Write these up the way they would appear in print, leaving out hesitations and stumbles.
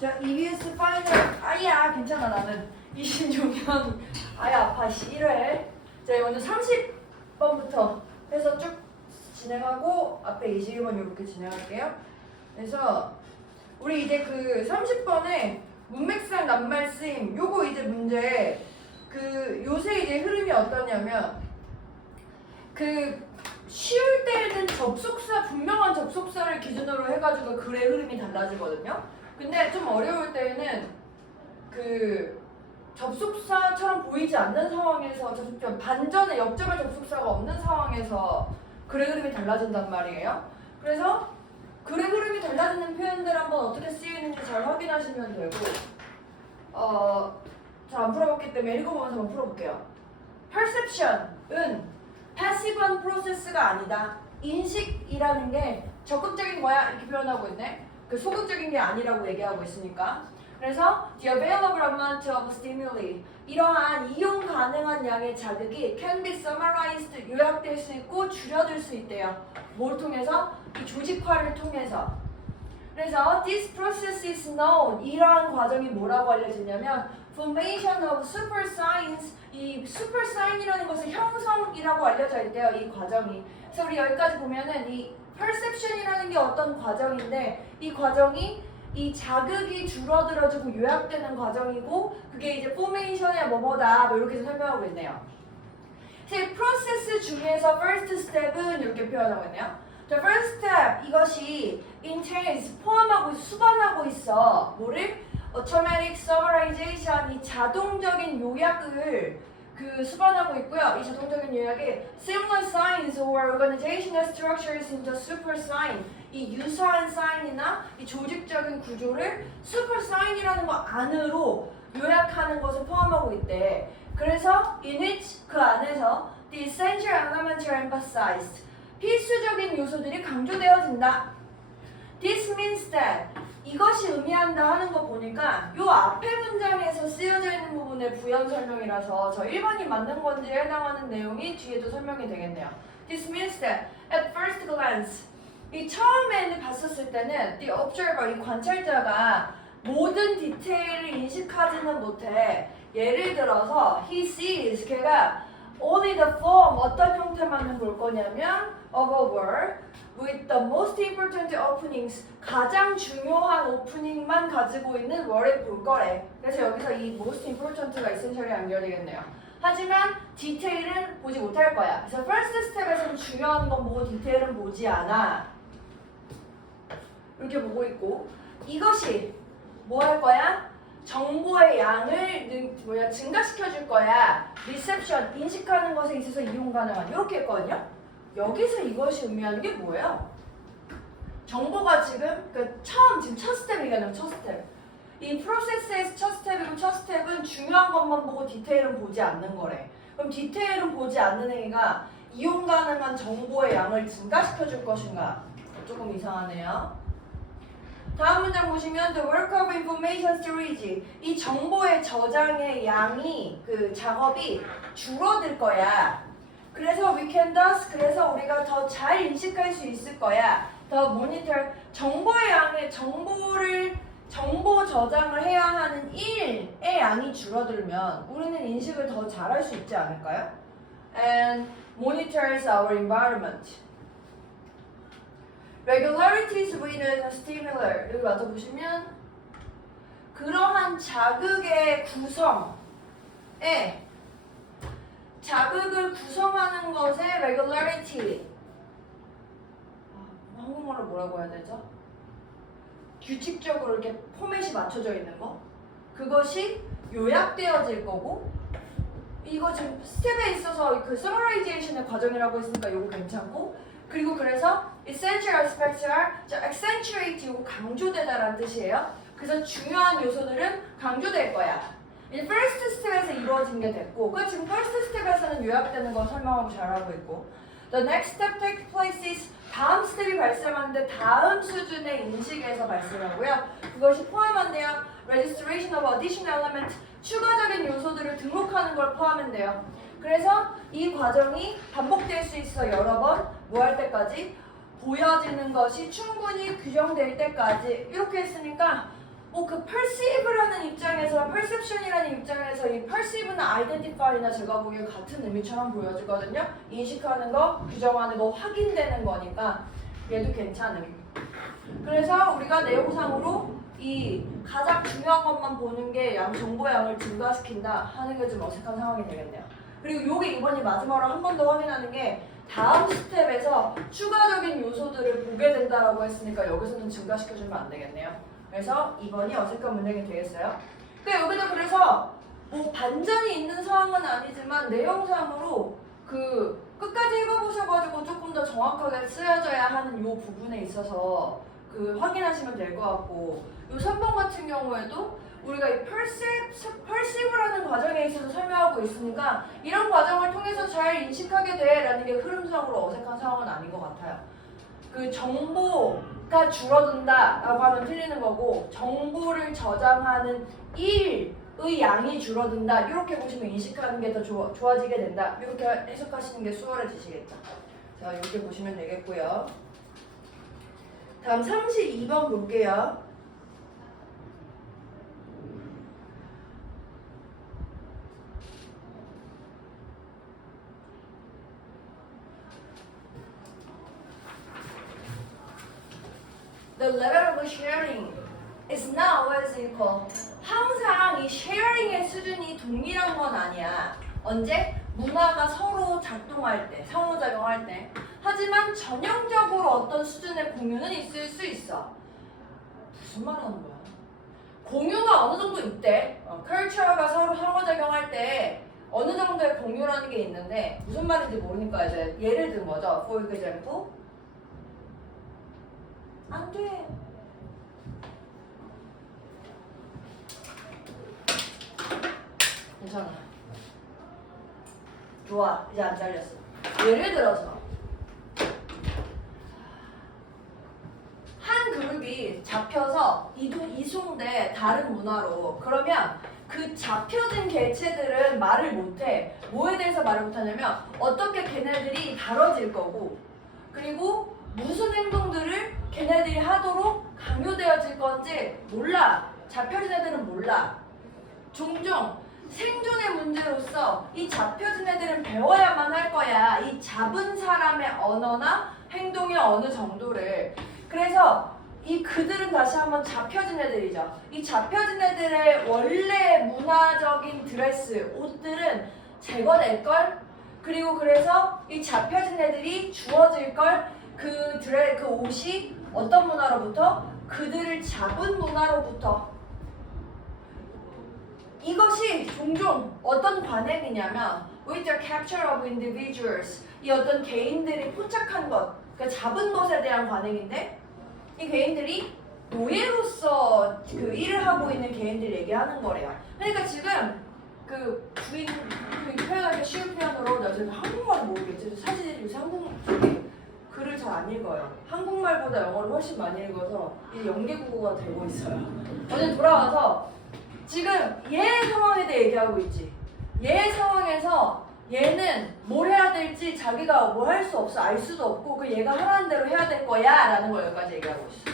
자, EBS 파이널. 아야, 괜찮아, 나는. 26년. 아야, 아파, 1회. 자, 먼저 30번부터 해서 쭉 진행하고, 앞에 21번 이렇게 진행할게요. 그래서, 우리 이제 그 30번에 문맥상 낱말 쓰임, 요거 이제 문제, 그, 요새 이제 흐름이 어떠냐면, 그, 쉬울 때는 접속사, 분명한 접속사를 기준으로 해가지고 글의 흐름이 달라지거든요. 근데 좀 어려울 때는 그 접속사처럼 보이지 않는 상황에서 반전에 역점의 접속사가 없는 상황에서 글의 흐름이 달라진단 말이에요. 그래서 글의 흐름이 달라지는 표현들 한번 어떻게 쓰이는지 잘 확인하시면 되고 잘 안 풀어봤기 때문에 읽어보면서 한번 풀어볼게요. Perception은 패시브한 프로세스가 아니다. 인식이라는 게 적극적인 거야 이렇게 표현하고 있네. 그 소극적인 게 아니라고 얘기하고 있으니까. 그래서 the available amount of stimuli 이러한 이용 가능한 양의 자극이 can be summarized 요약될 수 있고 줄여들 수 있대요. 뭘 통해서? 이 조직화를 통해서. 그래서 this process is known 이러한 과정이 뭐라고 알려지냐면 formation of supersigns 이 supersign이라는 것은 형성이라고 알려져 있대요. 이 과정이. 그래서 우리 여기까지 보면은 이 perception이라는 게 어떤 과정인데 이 과정이 이 자극이 줄어들어지고 요약되는 과정이고 그게 이제 formation의 뭐뭐다 뭐 이렇게 설명하고 있네요. 그래서 프로세스 중에서 first step은 이렇게 표현하고 있네요. The first step 이것이 entails 포함하고 수반하고 있어. 뭐를? automatic summarization 이 자동적인 요약을 그 수반하고 있고요. 이 자동적인 요약이 similar signs or organizational structures into super sign 이 유사한 사인이나 이 조직적인 구조를 super sign이라는 거 안으로 요약하는 것을 포함하고 있대. 그래서 in it 그 안에서 the essential elements are emphasized 필수적인 요소들이 강조되어진다. This means that 이것이 의미한다 하는 거 보니까 요 앞에 문장에서 쓰여져 있는 부분의 부연 설명이라서 저 1번이 맞는 건지에 해당하는 내용이 뒤에도 설명이 되겠네요. This means that at first glance 이 처음에 봤었을 때는 the observer 이 관찰자가 모든 디테일을 인식하지는 못해. 예를 들어서 he sees 걔가 only the form 어떤 형태만을 볼 거냐면 of a word with the most important openings 가장 중요한 오프닝만 가지고 있는 word을 볼 거래. 그래서 여기서 이 most important가 essential이 연결되겠네요. 하지만 디테일은 보지 못할 거야. 그래서 first step에서는 중요한 건 보고 디테일은 보지 않아. 이렇게 보고 있고 이것이 뭐 할 거야? 정보의 양을 증가시켜 줄 거야. 리셉션, 인식하는 것에 있어서 이용 가능한 이렇게 했거든요. 여기서 이것이 의미하는 게 뭐예요? 정보가 지금 지금 첫 스텝이잖아요. 첫 스텝. 이 프로세스에서 첫 스텝이고 첫 스텝은 중요한 것만 보고 디테일은 보지 않는 거래. 그럼 디테일은 보지 않는 행위가 이용 가능한 정보의 양을 증가시켜 줄 것인가? 조금 이상하네요. 다음 문장 보시면 the work of information storage 이 정보의 저장의 양이 그 작업이 줄어들 거야. 그래서 we can thus 그래서 우리가 더 잘 인식할 수 있을 거야. the monitor 정보의 양의 정보 저장을 해야 하는 일의 양이 줄어들면 우리는 인식을 더 잘할 수 있지 않을까요? And monitors our environment. Regularities within a stimuli 여기 와서 보시면 그러한 자극의 구성에 자극을 구성하는 것의 regularity 한국말로 뭐라고 해야 되죠? 규칙적으로 이렇게 포맷이 맞춰져 있는 거 그것이 요약되어질 거고 이거 지금 스텝에 있어서 그 summarization 과정이라고 했으니까 이거 괜찮고 그리고 그래서 essential aspects are accentuate 이거 강조되다라는 뜻이에요. 그래서 중요한 요소들은 강조될 거야. 이제 first step에서 이루어진 게 됐고 그 지금 first step에서는 요약되는 거 설명하고 잘하고 있고 the next step takes place is 다음 스텝이 발생하는데 다음 수준의 인식에서 발생하고요. 그것이 포함한대요. registration of additional element 추가적인 요소들을 등록하는 걸 포함한대요. 그래서 이 과정이 반복될 수 있어 여러 번 뭐 할 때까지 보여지는 것이 충분히 규정될 때까지 이렇게 했으니까 뭐 그 perceive라는 입장에서, perception이라는 입장에서 이 perceive나 identify나 제가 보기엔 같은 의미처럼 보여지거든요. 인식하는 거, 규정하는 거, 확인되는 거니까 얘도 괜찮음. 그래서 우리가 내용상으로 이 가장 중요한 것만 보는 게 정보량을 증가시킨다 하는 게 좀 어색한 상황이 되겠네요. 그리고 요게 이번이 마지막으로 한 번 더 확인하는 게 다음 스텝에서 추가적인 요소들을 보게 된다라고 했으니까 여기서는 증가시켜주면 안 되겠네요. 그래서 2번이 어색한 문장이 되겠어요. 그러니까 여기도 그래서 뭐 반전이 있는 상황은 아니지만 내용상으로 그 끝까지 읽어보셔가지고 조금 더 정확하게 쓰여져야 하는 요 부분에 있어서 그 확인하시면 될 것 같고, 요 3번 같은 경우에도 우리가 이 perceive라는 과정에 있어서 설명하고 있으니까 이런 과정을 통해서 잘 인식하게 돼라는 게 흐름상으로 어색한 상황은 아닌 것 같아요. 그 정보가 줄어든다라고 하면 틀리는 거고, 정보를 저장하는 일의 양이 줄어든다 이렇게 보시면 인식하는 게 더 좋아지게 된다 이렇게 해석하시는 게 수월해지시겠죠. 자, 이렇게 보시면 되겠고요. 다음 32번 볼게요. The level of sharing is not always equal. 항상 이 sharing의 수준이 동일한 건 아니야. 언제? 문화가 서로 작동할 때, 상호작용할 때. 하지만 전형적으로 어떤 수준의 공유는 있을 수 있어. 무슨 말 하는 거야? 공유가 어느 정도 있대. culture가 서로 상호작용할 때 어느 정도의 공유라는 게 있는데 무슨 말인지 모르니까 이제 예를 든 거죠. For example, 안 돼. 괜찮아. 좋아. 이제 안 잘렸어. 예를 들어서 한 그룹이 잡혀서 이송돼 다른 문화로. 그러면 그 잡혀진 개체들은 말을 못해. 뭐에 대해서 말을 못하냐면 어떻게 걔네들이 다뤄질 거고, 그리고 무슨 행동들을 걔네들이 하도록 강요되어질 건지 몰라. 잡혀진 애들은 몰라. 종종 생존의 문제로서 이 잡혀진 애들은 배워야만 할 거야. 이 잡은 사람의 언어나 행동의 어느 정도를. 그래서 이 그들은 다시 한번 잡혀진 애들이죠. 이 잡혀진 애들의 원래 문화적인 드레스, 옷들은 제거될 걸. 그리고 그래서 이 잡혀진 애들이 주어질 걸. 그 옷이 어떤 문화로부터? 그들을 잡은 문화로부터. 이것이 종종 어떤 관행이냐면 with the capture of individuals, 이 어떤 개인들이 포착한 것, 그 잡은 것에 대한 관행인데, 이 개인들이 노예로서 그 일을 하고 있는 개인들 얘기하는 거래요. 그러니까 지금 그 주인 그 표현하기 쉬운 표현으로, 나 지금 한국말 모르겠지. 사실 요새 한국 글을 잘 안 읽어요. 한국말보다 영어를 훨씬 많이 읽어서 이 연계국어가 되고 있어요. 어제 돌아와서 지금 얘 상황에 대해 얘기하고 있지. 얘 상황에서 얘는 뭘 해야 될지 자기가 뭐 할 수 없어. 알 수도 없고 그 얘가 하라는 대로 해야 될 거야 라는 걸 여기까지 얘기하고 있어.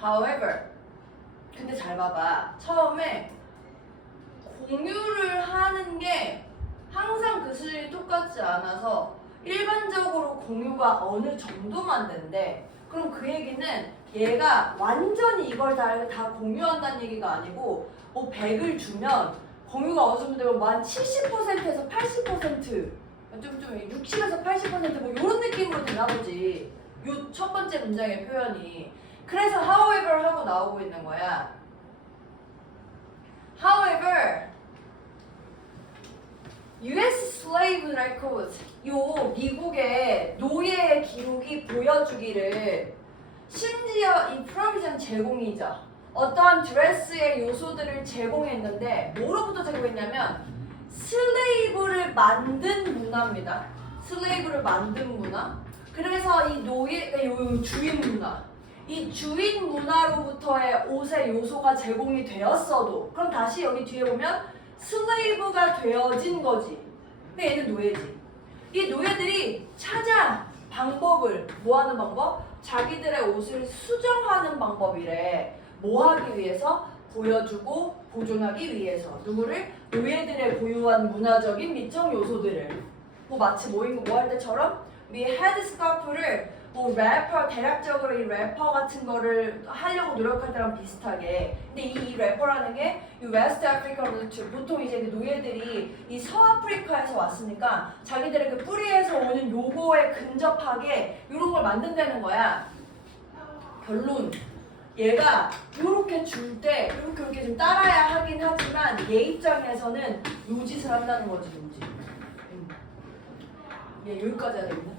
However, 근데 잘 봐봐. 처음에 공유를 하는 게 항상 그 수준이 똑같지 않아서 일반적으로 공유가 어느 정도만 된대. 그럼 그 얘기는 얘가 완전히 이걸 다 공유한다는 얘기가 아니고, 뭐 100을 주면 공유가 어느 정도 되면 뭐 한 70%에서 80%, 좀 60에서 80%뭐 이런 느낌으로 되나 보지. 요 첫 번째 문장의 표현이. 그래서 however 하고 나오고 있는 거야. However, US slave records, 요 미국의 노예의 기록이 보여주기를, 심지어 이 프로비전 제공이죠. 어떠한 드레스의 요소들을 제공했는데 뭐로부터 제공했냐면 슬레이브를 만든 문화입니다. 슬레이브를 만든 문화. 그래서 이 요 주인 문화, 이 주인 문화로부터의 옷의 요소가 제공이 되었어도, 그럼 다시 여기 뒤에 보면 슬레이브가 되어진 거지. 근데 얘는 노예지. 이 노예들이 찾아 방법을, 뭐 하는 방법? 자기들의 옷을 수정하는 방법이래. 뭐 하기 위해서? 보여주고 보존하기 위해서. 누구를? 노예들의 고유한 문화적인 미적 요소들을. 뭐 마치 뭐 할 때처럼 이 헤드스카프를 뭐 래퍼, 대략적으로 이 래퍼 같은 거를 하려고 노력할 때랑 비슷하게. 근데 이 래퍼라는 게 이 웨스트 아프리카 루트, 보통 이제 그 노예들이 이 서아프리카에서 왔으니까 자기들의 그 뿌리에서 오는 요거에 근접하게 이런 걸 만든다는 거야. 결론. 얘가 이렇게 줄 때 이렇게 좀 따라야 하긴 하지만 얘 입장에서는 요 짓을 한다는 거지, 요 짓. 얘 여기까지 해야 되겠네.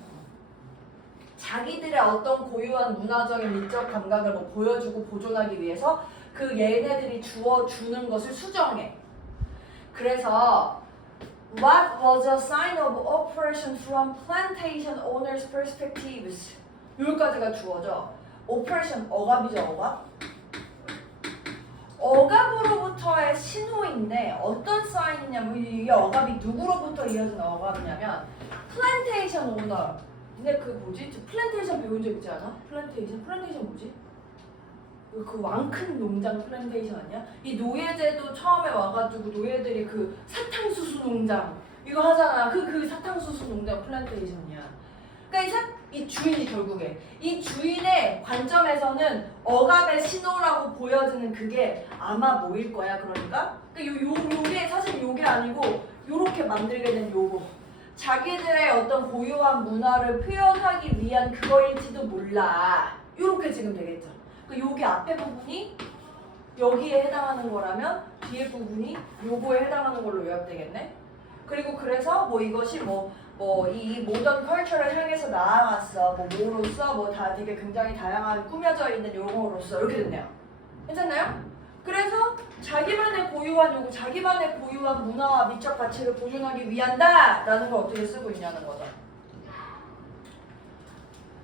자기들의 어떤 고유한 문화적인 미적 감각을 뭐 보여주고 보존하기 위해서 그 얘네들이 주어주는 것을 수정해. 그래서 What was a sign of operation from plantation owners' perspectives? 여기까지가 주어져. 오퍼레이션 억압이죠, 억압. 억압으로부터의 신호인데 어떤 사인이냐면 이게 억압이 누구로부터 이어진 억압이냐면 플랜테이션 오너. 근데 그 뭐지? 저 플랜테이션 배운 적 있지 않아? 플랜테이션 뭐지? 그 왕큰 농장 플랜테이션 아니야? 이 노예제도 처음에 와가지고 노예들이 그 사탕수수 농장 이거 하잖아. 그 사탕수수 농장 플랜테이션이야. 그러니까 이 주인이 결국에 이 주인의 관점에서는 억압의 신호라고 보여지는 그게 아마 뭐일 거야. 그러니까 요게 사실 요게 아니고 요렇게 만들게 된 요거. 자기들의 어떤 고유한 문화를 표현하기 위한 그거일지도 몰라. 요렇게 지금 되겠죠. 그러니까 요게 앞에 부분이 여기에 해당하는 거라면 뒤에 부분이 요거에 해당하는 걸로 요약되겠네. 그리고 그래서 뭐 이것이 이 모던 컬처를 향해서 나아갔어. 뭐로서 뭐 다 되게 굉장히 다양한 꾸며져 있는 용어로서 이렇게 됐네요. 괜찮나요? 그래서 자기만의 고유한 요구, 자기만의 고유한 문화와 미적 가치를 보존하기 위한다 라는 걸 어떻게 쓰고 있냐는 거죠.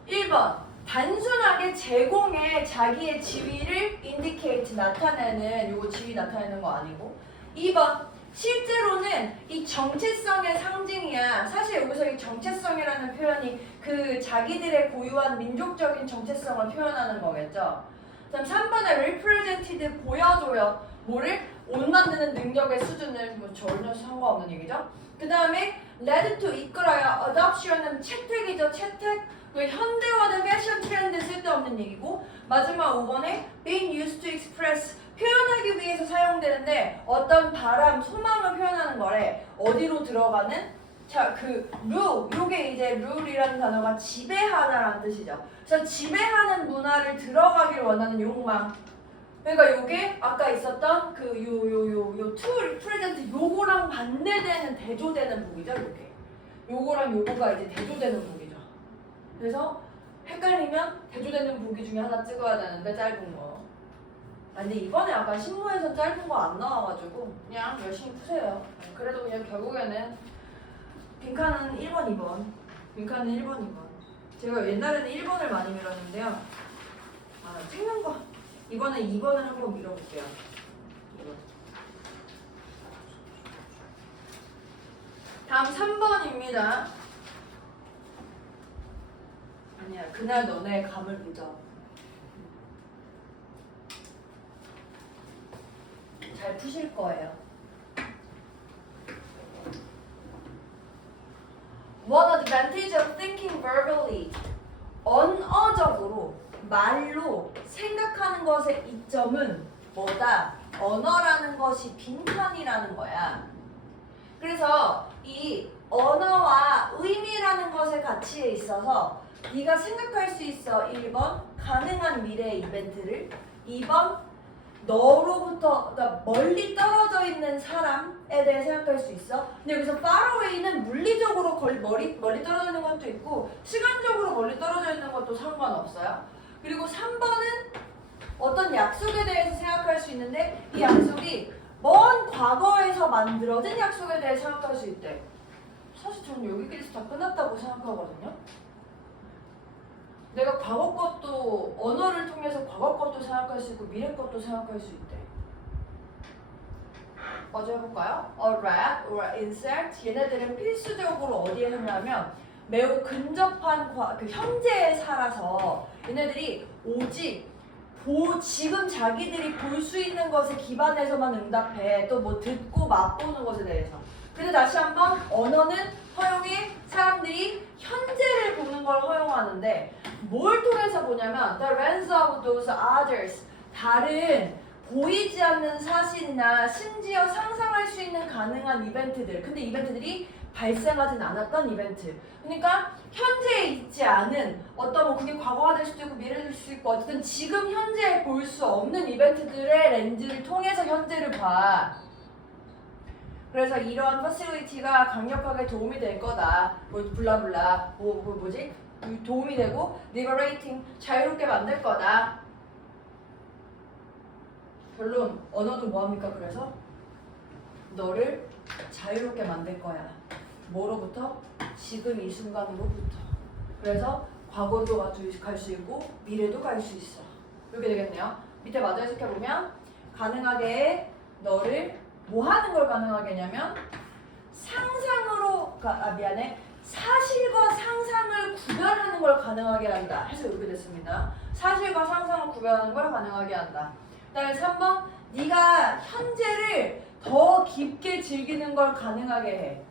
1번 단순하게 제공해 자기의 지위를 indicate 나타내는 요거 지위 나타내는 거 아니고 2번 실제로는 이 정체성의 상징이야. 사실 여기서 이 정체성이라는 표현이 그 자기들의 고유한 민족적인 정체성을 표현하는 거겠죠. 그다음 3번에 represented 보여줘요. 뭐를? 옷 만드는 능력의 수준을 뭐 전혀 상관없는 얘기죠. 그 다음에 led to 이끌어요. adoption은 채택이죠. 채택. 그 현대화된 패션 트렌드 쓸데없는 얘기고 마지막 5번에 being used to express 표현하기 위해서 사용되는데 어떤 바람, 소망을 표현하는 거래. 어디로 들어가는? 자, 그 룰, 요게 이제 룰이라는 단어가 지배하다라는 뜻이죠. 그래서 지배하는 문화를 들어가길 원하는 욕망. 그러니까 요게 아까 있었던 그 툴, 프레젠트 요거랑 반대되는 대조되는 북이죠, 요게. 요거랑 요거가 이제 대조되는 북이죠. 그래서 헷갈리면 대조되는 북이 중에 하나 찍어야 되는데 짧은 거. 근데 이번에 아까 신문에서 짧은 거 안 나와가지고 그냥 열심히 푸세요. 그래도 그냥 결국에는 빈칸은 1번, 2번. 빈칸은 1번, 2번. 제가 옛날에는 1번을 많이 밀었는데요. 찍는 거. 이번에 2번을 한번 밀어볼게요. 2번. 다음 3번입니다. 아니야, 그날 너네 감을 믿어. 잘 푸실 거예요. One advantage of thinking verbally. 언어적으로, 말로 생각하는 것의 이점은 뭐다? 언어라는 것이 빈칸이라는 거야. 그래서 이 언어와 의미라는 것의 가치에 있어서 네가 생각할 수 있어. 1번, 가능한 미래의 이벤트를. 2번, 너로부터, 그러니까 멀리 떨어져 있는 사람에 대해 생각할 수 있어. 근데 여기서 far away는 물리적으로 멀리 떨어져 있는 것도 있고 시간적으로 멀리 떨어져 있는 것도 상관없어요. 그리고 3번은 어떤 약속에 대해서 생각할 수 있는데 이 약속이 먼 과거에서 만들어진 약속에 대해 생각할 수 있대. 사실 저는 여기까지 다 끝났다고 생각하거든요. 내가 과거 것도 언어를 통해서 과거 것도 생각할 수 있고 미래 것도 생각할 수 있대. 먼저 해볼까요? A rat or insect 얘네들은 필수적으로 어디에 하냐면 매우 근접한 그 현재에 살아서 얘네들이 오직 지금 자기들이 볼 수 있는 것에 기반해서만 응답해. 또 뭐 듣고 맛보는 것에 대해서. 근데 다시 한번 언어는 허용해. 사람들이 현재를 보는 걸 허용하는데 뭘 통해서 보냐면 the lens of those others, 다른 보이지 않는 사실이나 심지어 상상할 수 있는 가능한 이벤트들. 근데 이벤트들이 발생하진 않았던 이벤트. 그러니까 현재에 있지 않은 어떤 뭐 그게 과거가 될 수도 있고 미래가 될 수도 있고 어쨌든 지금 현재에 볼 수 없는 이벤트들의 렌즈를 통해서 현재를 봐. 그래서 이러한 퍼실리티가 강력하게 도움이 될 거다. 뭐 블라블라 뭐지? 도움이 되고 liberating, 자유롭게 만들 거다. 결론, 언어는 뭐합니까? 그래서 너를 자유롭게 만들 거야. 뭐로부터? 지금 이 순간으로부터. 그래서 과거도 갈 수 있고 미래도 갈 수 있어. 이렇게 되겠네요. 밑에 마저 해석해보면 가능하게 너를 뭐 하는 걸 가능하게 하냐면 상상으로 사실과 상상을 구별하는 걸 가능하게 한다. 해서 이렇게 됐습니다. 사실과 상상을 구별하는 걸 가능하게 한다. 그다음에 3번, 네가 현재를 더 깊게 즐기는 걸 가능하게 해.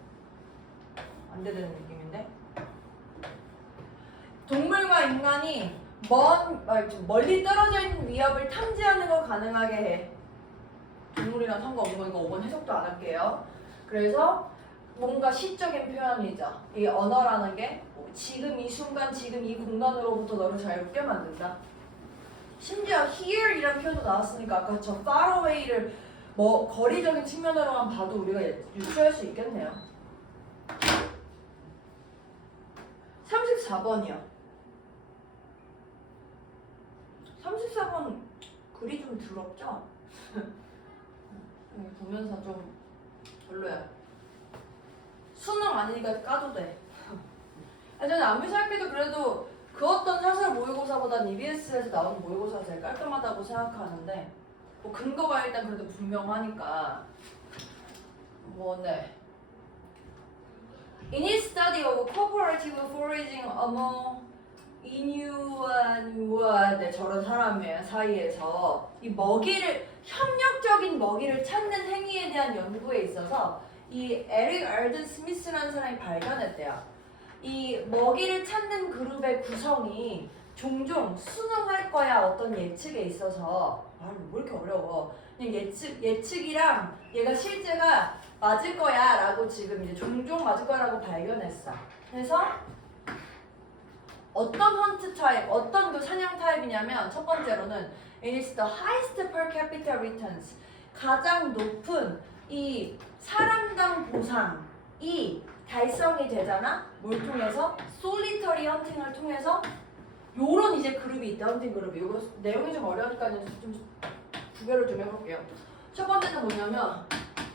안 되는 느낌인데? 동물과 인간이 멀리 떨어져 있는 위협을 탐지하는 걸 가능하게 해. 동물이랑 상관없는 거니까 5번 해석도 안 할게요. 그래서 뭔가 시적인 표현이죠. 이 언어라는 게 지금 이 순간, 지금 이 공간으로부터 너를 자유롭게 만든다. 심지어 here 이라는 표현도 나왔으니까 아까 저 far away를 뭐 거리적인 측면으로만 봐도 우리가 유추할 수 있겠네요. 34번이요. 34번 글이 좀 더럽죠? 보면서 좀 별로야. 수능 아니니까 까도 돼. 저는 아무리 생각해도 그래도 그 어떤 사설 모의고사보단 EBS에서 나오는 모의고사가 제일 깔끔하다고 생각하는데 뭐 근거가 일단 그래도 분명하니까 네. In his study of cooperative foraging among 이뉴와 저런 사람의 사이에서 이 협력적인 먹이를 찾는 행위에 대한 연구에 있어서 이 에릭 알든 스미스라는 사람이 발견했대요. 이 먹이를 찾는 그룹의 구성이 종종 수능할 거야 어떤 예측에 있어서 왜 이렇게 어려워? 그냥 예측이랑 얘가 실제가 맞을 거야 라고 지금 이제 종종 맞을 거라고 발견했어. 그래서 어떤 헌트 타입, 어떤 그 사냥 타입이냐면 첫 번째로는 it is the highest per capita returns, 가장 높은 이 사람당 보상이 달성이 되잖아. 뭘 통해서? 솔리터리 헌팅을 통해서 요런 이제 그룹이 있다. 헌팅 그룹이. 이거 내용이 좀 어려우니까 좀 구별을 좀 해볼게요. 첫 번째는 뭐냐면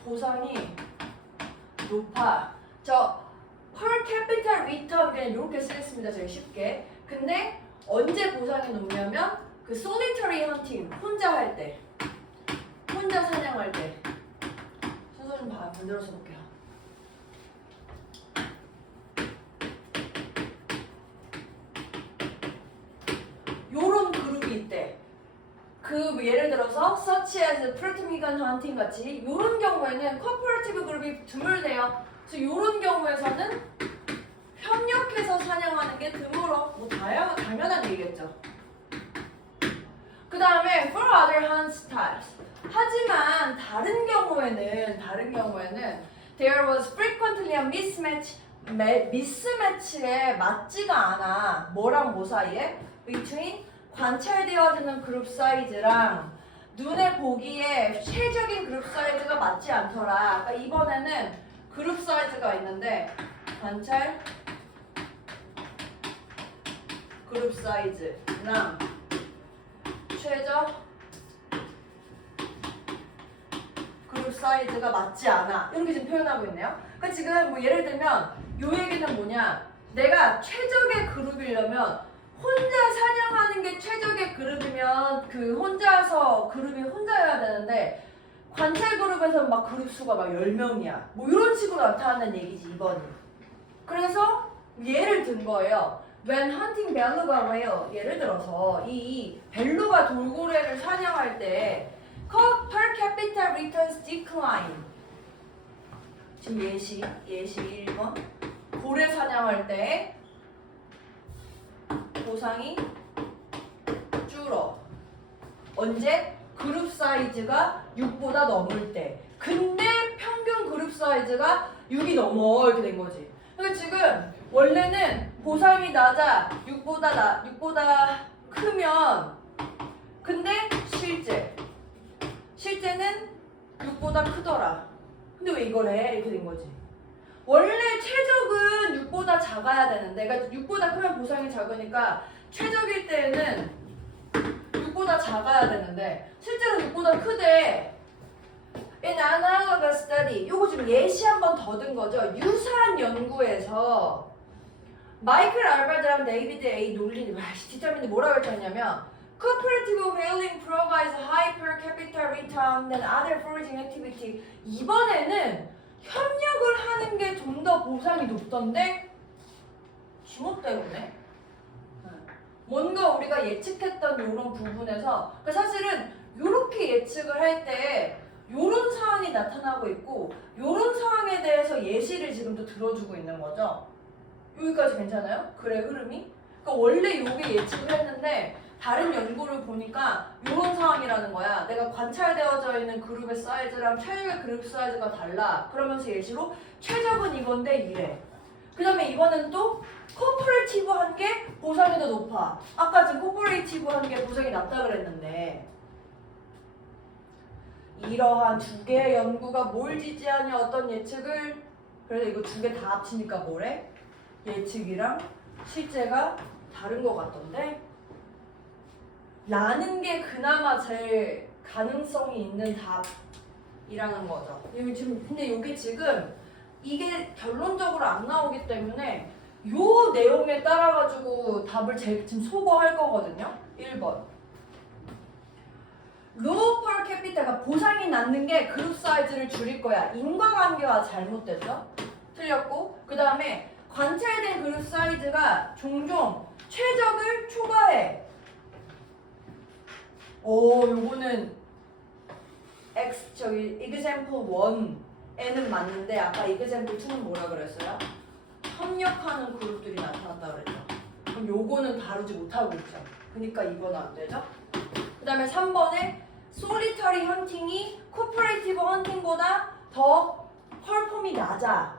보상이 높아. per capita return 그냥 이렇게 쓰겠습니다. 제일 쉽게. 근데 언제 보상이 높냐면 그 solitary hunting, 혼자 할 때, 혼자 사냥할 때. 순서 좀 만들어서 볼게요. 요런 그룹이 있대. 그 예를 들어서 such as 프로트미건 헌팅 같이 요런 경우에는 cooperative 그룹이 드물대요. 그래서 요런 경우에서는 협력해서 사냥하는 게 드물어. 뭐 당연한 얘기겠죠. 그 다음에 for other hunt types. 하지만 다른 경우에는 there was frequently a 미스매치에 맞지가 않아. 뭐랑 뭐 사이에? between 관찰되어지는 그룹 사이즈랑 눈에 보기에 최적인 그룹 사이즈가 맞지 않더라. 그러니까 이번에는 그룹 사이즈가 있는데 관찰 그룹 사이즈랑 최저 그룹 사이즈가 맞지 않아. 이렇게 지금 표현하고 있네요. 그러니까 지금 뭐 예를 들면 요 얘기는 뭐냐? 내가 최적의 그룹이려면 혼자 사냥하는 게 최적의 그룹이면 그 그룹이 혼자여야 되는데 관찰 그룹에서 막 그룹 수가 막 10명이야. 뭐 이런 식으로 나타나는 얘기지, 2번이. 그래서 예를 든 거예요. When hunting beluga whale, 예를 들어서 이 벨루가 돌고래를 사냥할 때 per capita returns decline. 지금 예시 1번. 고래 사냥할 때 보상이 줄어. 언제? 그룹 사이즈가 6보다 넘을 때. 근데 평균 그룹 사이즈가 6이 넘어 이렇게 된 거지. 그러니까 지금 원래는 보상이 낮아 6보다 크면 근데 실제는 6보다 크더라. 근데 왜 이걸 해? 이렇게 된 거지. 원래 최적은 6보다 작아야 되는데 그러니까 6보다 크면 보상이 작으니까 최적일 때는 6보다 작아야 되는데 실제로 6보다 크대. In analogous study, 요거 지금 예시 한 번 더 든 거죠. 유사한 연구에서 마이클 알바드랑 데이비드 A 논리는 뒷자리인데 뭐라고 했냐면 Cooperative whaling provides high per capita return than other foraging activity. 이번에는 협력을 하는 게 좀 더 보상이 높던데 지목 때문에 뭔가 우리가 예측했던 이런 부분에서 그러니까 사실은 이렇게 예측을 할 때 이런 상황이 나타나고 있고 이런 상황에 대해서 예시를 지금 또 들어주고 있는 거죠. 여기까지 괜찮아요? 글의 흐름이? 그러니까 원래 이게 예측을 했는데 다른 연구를 보니까 이런 상황이라는 거야. 내가 관찰되어져 있는 그룹의 사이즈랑 최적의 그룹 사이즈가 달라. 그러면서 예시로 최적은 이건데 이래. 그 다음에 이번엔 또 코퍼레이티브한 게 보상이 더 높아. 아까 지금 코퍼레이티브한 게 보상이 낮다 그랬는데 이러한 두 개의 연구가 뭘 지지하냐 어떤 예측을 그래서 이거 두 개 다 합치니까 뭐래? 예측이랑 실제가 다른 것 같던데 라는 게 그나마 제일 가능성이 있는 답이라는 거죠. 근데 이게 지금 이게 결론적으로 안 나오기 때문에 요 내용에 따라가지고 답을 지금 소거할 거거든요. 1번. low per capita가 보상이 낮는 게 그룹 사이즈를 줄일 거야. 인과관계가 잘못됐죠? 틀렸고 그 다음에 관찰된 그룹 사이즈가 종종 최적을 초과해. 요거는 example 1에는 맞는데 아까 example 2는 뭐라 그랬어요? 협력하는 그룹들이 나타났다 그랬죠. 그럼 요거는 다루지 못하고 있죠. 그러니까 이거는 안 되죠. 그 다음에 3번에 solitary 헌팅이 cooperative 헌팅보다 더 펄폼이 낮아.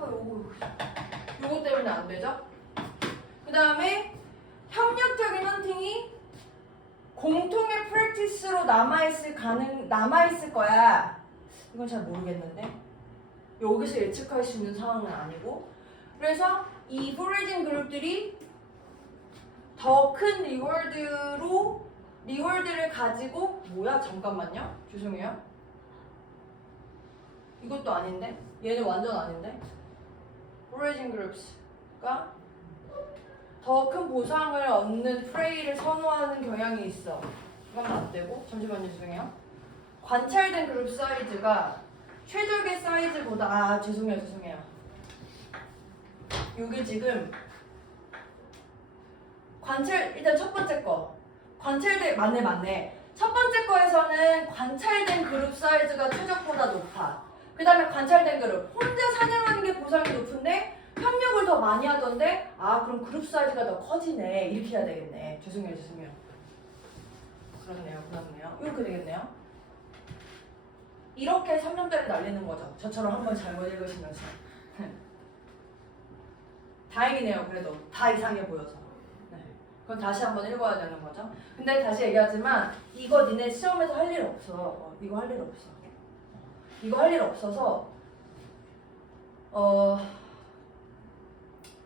요거 때문에 안 되죠. 그 다음에 협력적인 헌팅이 공통의 프랙티스로 남아있을 거야. 이건 잘 모르겠는데 여기서 예측할 수 있는 상황은 아니고 그래서 이 포레이징 그룹들이 더 큰 리워드를 가지고 뭐야 잠깐만요 죄송해요 이것도 아닌데 얘는 완전 아닌데 포레이징 그룹스가 더 큰 보상을 얻는 프레이를 선호하는 경향이 있어. 이건 안 되고 잠시만요 죄송해요. 관찰된 그룹 사이즈가 최적의 사이즈보다 죄송해요. 이게 지금 일단 첫 번째 거 맞네. 첫 번째 거에서는 관찰된 그룹 사이즈가 최적보다 높아. 그 다음에 관찰된 그룹 혼자 사냥하는 게 보상이 높은데 협력을 더 많이 하던데 그럼 그룹 사이즈가 더 커지네 이렇게 해야 되겠네. 죄송해요. 그렇네요. 이렇게 되겠네요. 이렇게 3점짜리 날리는 거죠. 저처럼 한번 잘못 읽으시면서 다행이네요. 그래도 다 이상해 보여서. 그럼 다시 한번 읽어야 되는 거죠. 근데 다시 얘기하지만 이거 니네 시험에서 할 일 없어. 이거 할 일 없어서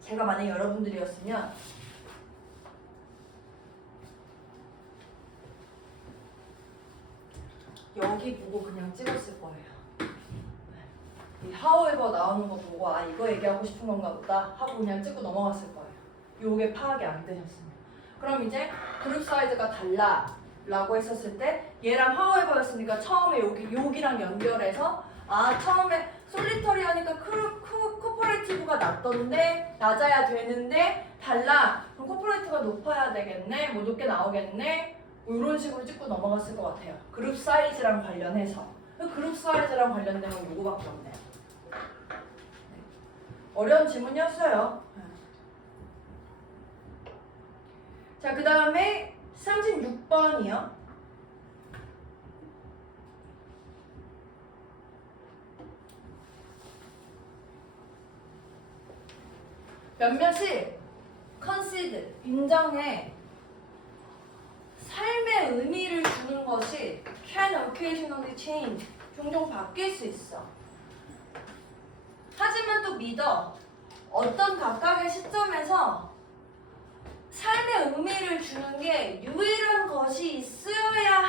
제가 만약에 여러분들이었으면 여기 보고 그냥 찍었을 거예요. 이 however 나오는 거 보고 이거 얘기하고 싶은 건가 보다 하고 그냥 찍고 넘어갔을 거예요. 요게 파악이 안 되셨으면. 그럼 이제 그룹 사이즈가 달라 라고 했었을 때 얘랑 however였으니까 처음에 여기랑 연결해서 아 처음에 솔리터리 하니까 코퍼레이티브가 낮아야 되는데 달라. 그럼 코퍼레이티브가 높아야 되겠네. 뭐 높게 나오겠네. 뭐 이런 식으로 찍고 넘어갔을 것 같아요. 그룹 사이즈랑 관련해서. 그룹 사이즈랑 관련된 건 요거밖에 없네요. 네. 어려운 질문이었어요. 자, 그 다음에 36번이요. 몇몇이 concede, 인정해. 삶의 의미를 주는 것이 can occasionally change, 종종 바뀔 수 있어. 하지만 또 믿어. 어떤 각각의 시점에서 삶의 의미를 주는 게 유일한 것이 있어야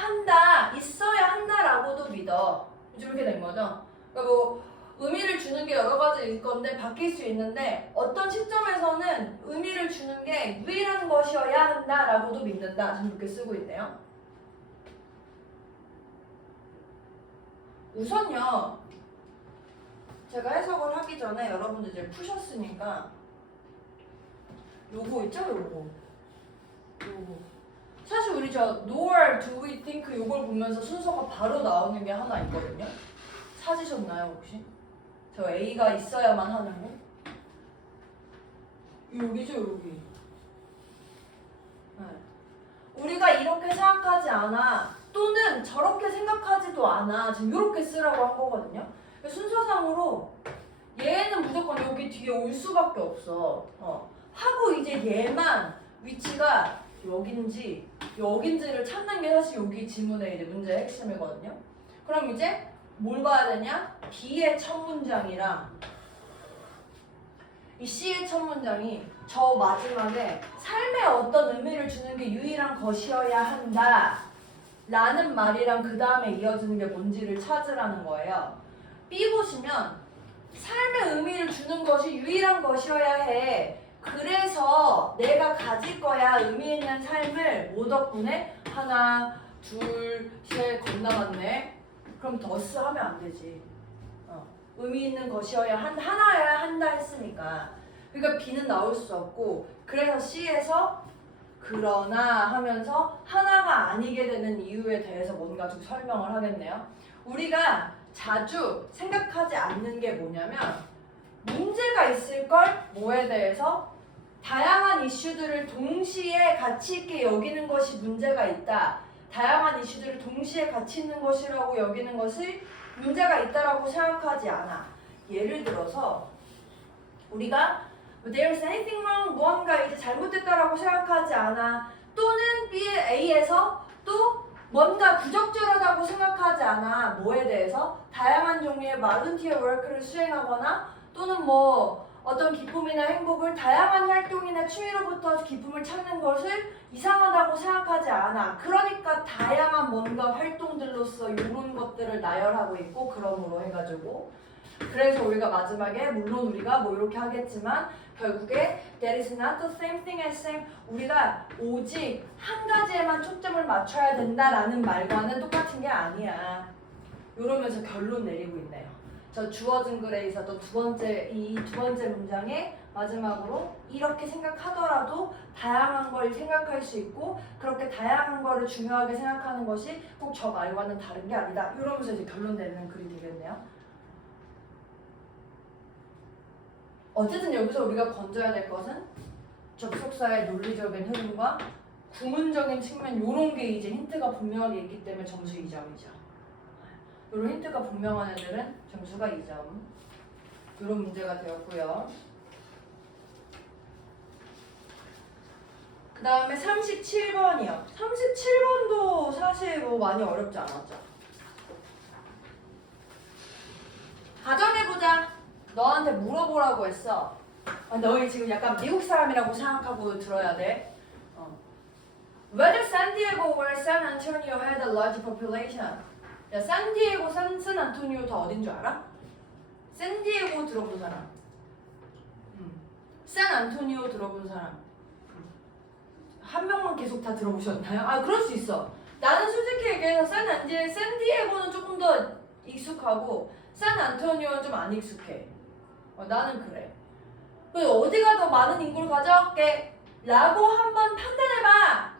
한다라고도 믿어. 이렇게 된 거죠. 그러니까 뭐 의미를 주는 게 여러 가지일 건데 바뀔 수 있는데 어떤 시점에서는 의미를 주는 게 유일한 것이어야 한다라고도 믿는다. 저는 이렇게 쓰고 있네요. 우선요. 제가 해석을 하기 전에 여러분들 이제 푸셨으니까 요거 있죠? 요거. 사실 우리 저 nor do we think 요걸 보면서 순서가 바로 나오는 게 하나 있거든요. 찾으셨나요 혹시? 저 A가 있어야만 하는 거? 여기죠 여기. 네. 우리가 이렇게 생각하지 않아 또는 저렇게 생각하지도 않아 지금 이렇게 쓰라고 한 거거든요. 순서상으로 얘는 무조건 여기 뒤에 올 수밖에 없어. 하고 이제 얘만 위치가 여긴지를 찾는 게 사실 여기 지문의 이제 문제의 핵심이거든요. 그럼 이제 뭘 봐야 되냐? B의 첫 문장이랑 이 C의 첫 문장이 저 마지막에 삶에 어떤 의미를 주는 게 유일한 것이어야 한다 라는 말이랑 그 다음에 이어지는 게 뭔지를 찾으라는 거예요. B 보시면 삶의 의미를 주는 것이 유일한 것이어야 해. 그래서 내가 가질 거야 의미 있는 삶을 뭐 덕분에? 하나, 둘, 셋 겁나 많네. 그럼 더스 하면 안 되지. 의미 있는 것이어야 하나여야 한다 했으니까. 그러니까 B는 나올 수 없고 그래서 C에서 그러나 하면서 하나가 아니게 되는 이유에 대해서 뭔가 좀 설명을 하겠네요. 우리가 자주 생각하지 않는 게 뭐냐면 문제가 있을걸? 뭐에 대해서? 다양한 이슈들을 동시에 가치 있게 여기는 것이 문제가 있다. 다양한 이슈들을 동시에 가치 있는 것이라고 여기는 것이 문제가 있다라고 생각하지 않아. 예를 들어서 우리가 There's anything wrong, 무언가 이제 잘못됐다라고 생각하지 않아. 또는 A에서 또 뭔가 부적절하다고 생각하지 않아. 뭐에 대해서? 다양한 종류의 volunteer work를 수행하거나 또는 뭐 어떤 기쁨이나 행복을 다양한 활동이나 취미로부터 기쁨을 찾는 것을 이상하다고 생각하지 않아. 그러니까 다양한 뭔가 활동들로서 이런 것들을 나열하고 있고 그러므로 해가지고 그래서 우리가 마지막에 물론 우리가 뭐 이렇게 하겠지만 결국에 That is not the same thing as same. 우리가 오직 한 가지에만 초점을 맞춰야 된다라는 말과는 똑같은 게 아니야. 이러면서 결론 내리고 있네요. 저 주어진 글에 있었던 두 번째 문장에 마지막으로 이렇게 생각하더라도 다양한 걸 생각할 수 있고 그렇게 다양한 거를 중요하게 생각하는 것이 꼭 저 말과는 다른 게 아니다. 이러면서 이제 결론 내리는 글이 되겠네요. 어쨌든 여기서 우리가 건져야 될 것은 접속사의 논리적인 흐름과 구문적인 측면 이런 게 이제 힌트가 분명하게 있기 때문에 점수 2점이죠. 이런 힌트가 분명한 애들은 점수가 2점. 이런 문제가 되었고요. 그 다음에 37번이요. 37번도 사실 뭐 많이 어렵지 않았죠. 가정해보자. 너한테 물어보라고 했어. 너희 지금 약간 미국 사람이라고 생각하고 들어야 돼. Whether San Diego or San Antonio had a large population. 야, 산디에고, 샌안토니오 다 어딘 줄 알아? 샌디에고 들어본 사람. 샌안토니오 들어본 사람. 한 명만 계속 다 들어보셨나요? 아, 그럴 수 있어. 나는 솔직히 얘기해서 샌디에고는 조금 더 익숙하고 샌안토니오는 좀 안 익숙해. 나는 그래. 그래서 어디가 더 많은 인구를 가져올게 라고 한번 판단해봐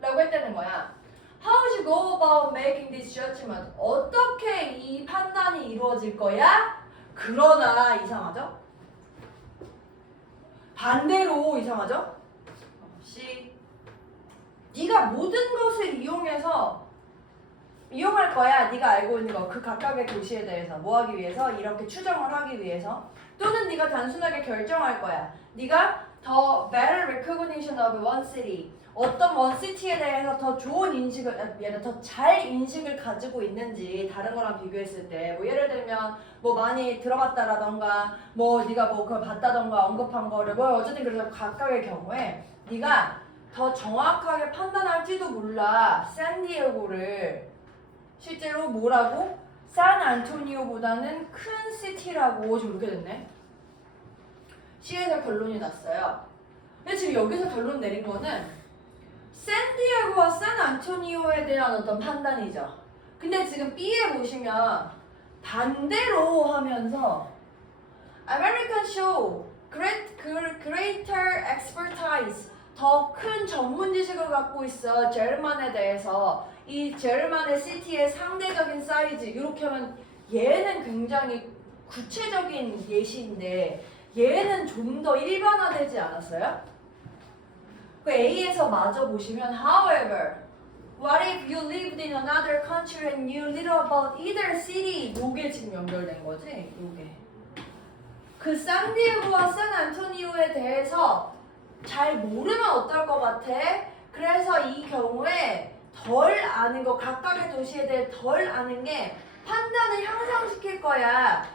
라고 했다는 거야. How would you go about making this judgment? 어떻게 이 판단이 이루어질 거야? 그러나 이상하죠? 반대로 이상하죠? C. 네가 모든 것을 이용할 거야. 네가 알고 있는 거 그 각각의 도시에 대해서 뭐 하기 위해서? 이렇게 추정을 하기 위해서. 또는 네가 단순하게 결정할 거야. 네가 더 better recognition of one city. 어떤 원 시티에 대해서 더 좋은 인식을, 더 잘 인식을 가지고 있는지 다른 거랑 비교했을 때, 뭐 예를 들면 뭐 많이 들어봤다라던가, 뭐 네가 뭐 그걸 봤다던가 언급한 거를 뭐 어쨌든 그래서 각각의 경우에 네가 더 정확하게 판단할지도 몰라. 샌디에고를 실제로 뭐라고? 샌안토니오보다는 큰 시티라고 지금 이렇게 됐네. C에서 결론이 났어요. 근데 지금 여기서 결론 내린 거는 샌디에고와 샌안토니오에 대한 어떤 판단이죠. 근데 지금 B에 보시면 반대로 하면서 American show greater expertise 더 큰 전문 지식을 갖고 있어. 제르만에 대해서 이 제르만의 시티의 상대적인 사이즈 이렇게 하면 얘는 굉장히 구체적인 예시인데 얘는 좀 더 일반화되지 않았어요? 그 A에서 마저 보시면 however, what if you lived in another country and knew little about either city? 요게 지금 연결된 거지? 요게 그 샌디에고와 샌안토니오에 대해서 잘 모르면 어떨 것 같아? 그래서 이 경우에 덜 아는 거, 각각의 도시에 대해 덜 아는 게 판단을 향상시킬 거야.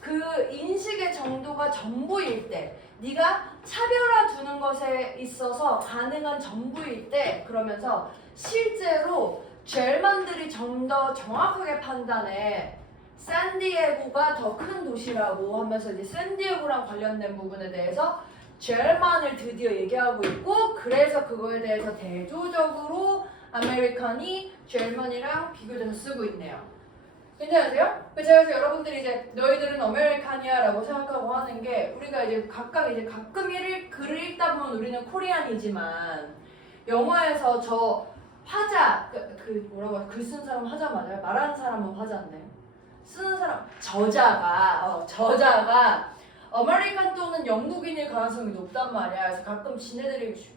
그 인식의 정도가 전부일 때, 네가 차별화 두는 것에 있어서 가능한 전부일 때, 그러면서 실제로 젤만들이 좀 더 정확하게 판단해. 샌디에고가 더 큰 도시라고 하면서 이제 샌디에고랑 관련된 부분에 대해서 젤만을 드디어 얘기하고 있고, 그래서 그거에 대해서 대조적으로 아메리칸이 젤만이랑 비교돼서 쓰고 있네요. 괜찮으세요? 그래서 여러분들이 이제 너희들은 아메리칸이야라고 생각하고 하는 게 우리가 이제 각각 이제 가끔 글을 읽다 보면 우리는 코리안이지만 영화에서 저 화자 그 뭐라고 해? 글 쓴 사람 화자 맞아요? 말하는 사람은 화자인데 쓰는 사람 저자가 아메리칸 또는 영국인일 가능성이 높단 말이야. 그래서 가끔 지네들이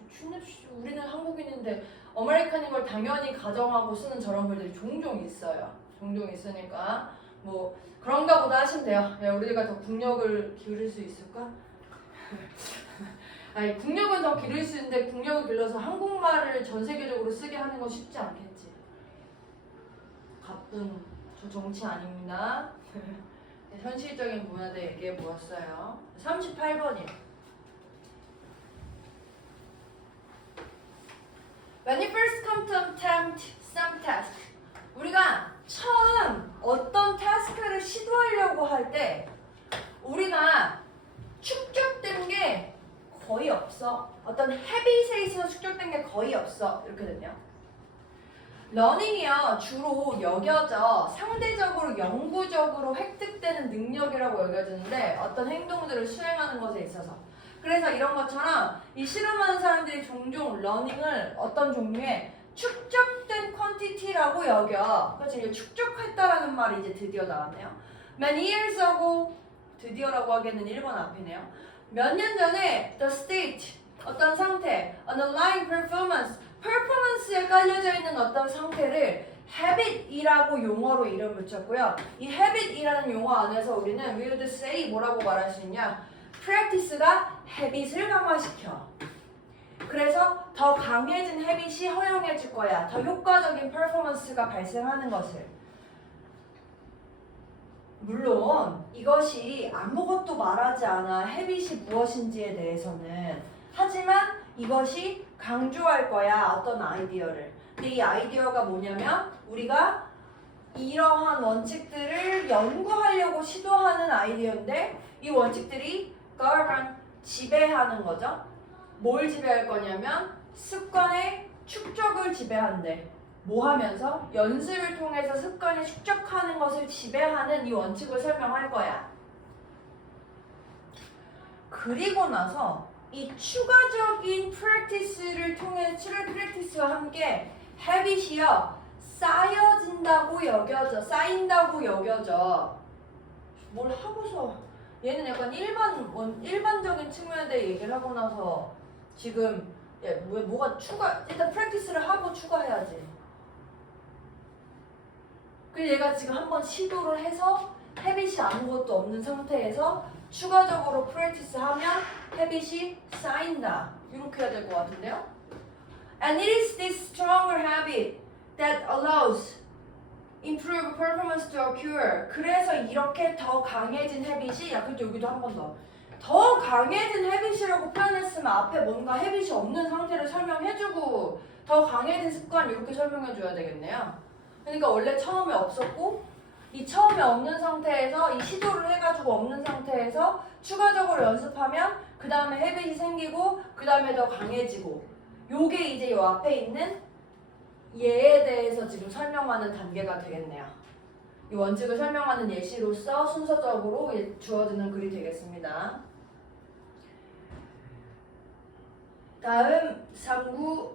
우리는 한국인인데 아메리칸인 걸 당연히 가정하고 쓰는 저런 글들이 종종 있어요. 종종 있으니까 뭐 그런가 보다 하시면 돼요. 야, 우리가 더 국력을 기울일 수 있을까? 아니 국력은 더 기를 수 있는데 국력을 길러서 한국말을 전 세계적으로 쓰게 하는 건 쉽지 않겠지. 가쁜 저 정치 아닙니다. 현실적인 부분에 대해 얘기해 보았어요. 38번이요. When you first come to attempt some task, 우리가 처음 어떤 타스크를 시도하려고 할 때 우리가 축적된 게 거의 없어. 어떤 헤빗에 있어서 축적된 게 거의 없어. 이렇게 되네요. 러닝이요 주로 여겨져 상대적으로 영구적으로 획득되는 능력이라고 여겨지는데 어떤 행동들을 수행하는 것에 있어서 그래서 이런 것처럼 이 실험하는 사람들이 종종 러닝을 어떤 종류의 축적된 퀀티티라고 여겨. 그렇지? 축적했다라는 말이 이제 드디어 나왔네요. Many years ago 드디어라고 하기에는 1번 앞이네요. 몇 년 전에 the state 어떤 상태 underlying performance에 깔려져 있는 어떤 상태를 habit이라고 용어로 이름 붙였고요. 이 habit이라는 용어 안에서 우리는 we would say 뭐라고 말할 수 있냐? practice가 habit을 강화시켜. 그래서 더 강해진 habit이 허용해줄 거야. 더 효과적인 performance가 발생하는 것을. 물론 이것이 아무것도 말하지 않아 habit이 무엇인지에 대해서는. 하지만 이것이 강조할 거야. 어떤 아이디어를. 근데 이 아이디어가 뭐냐면 우리가 이러한 원칙들을 연구하려고 시도하는 아이디어인데 이 원칙들이 govern, 지배하는 거죠. 뭘 지배할 거냐면 습관의 축적을 지배한대. 뭐 하면서? 연습을 통해서 습관이 축적하는 것을 지배하는 이 원칙을 설명할 거야. 그리고 나서 이 추가적인 프랙티스를 통해 프랙티스와 함께 헤빗이요 쌓인다고 여겨져. 뭘 하고서 얘는 약간 일반적인 측면에 대해 얘기를 하고 나서 지금 뭐가 일단 프랙티스를 하고 추가해야지. 그래서 얘가 지금 한번 시도를 해서 헤빗이 아무것도 없는 상태에서 추가적으로 프랙티스 하면 헤빗이 쌓인다. 이렇게 해야 될 것 같은데요? And it is this stronger habit that allows improved performance to occur. 그래서 이렇게 더 강해진 헤빗이 근데 여기도 한 번 더 강해진 헤빗이라고 표현했으면 앞에 뭔가 헤빗이 없는 상태를 설명해주고 더 강해진 습관 이렇게 설명해줘야 되겠네요. 그러니까 원래 처음에 없었고 이 처음에 없는 상태에서 이 시도를 해가지고 없는 상태에서 추가적으로 연습하면 그 다음에 헤빗이 생기고 그 다음에 더 강해지고 요게 이제 요 앞에 있는 얘에 대해서 지금 설명하는 단계가 되겠네요. 이 원칙을 설명하는 예시로서 순서적으로 주어지는 글이 되겠습니다. 다음 3구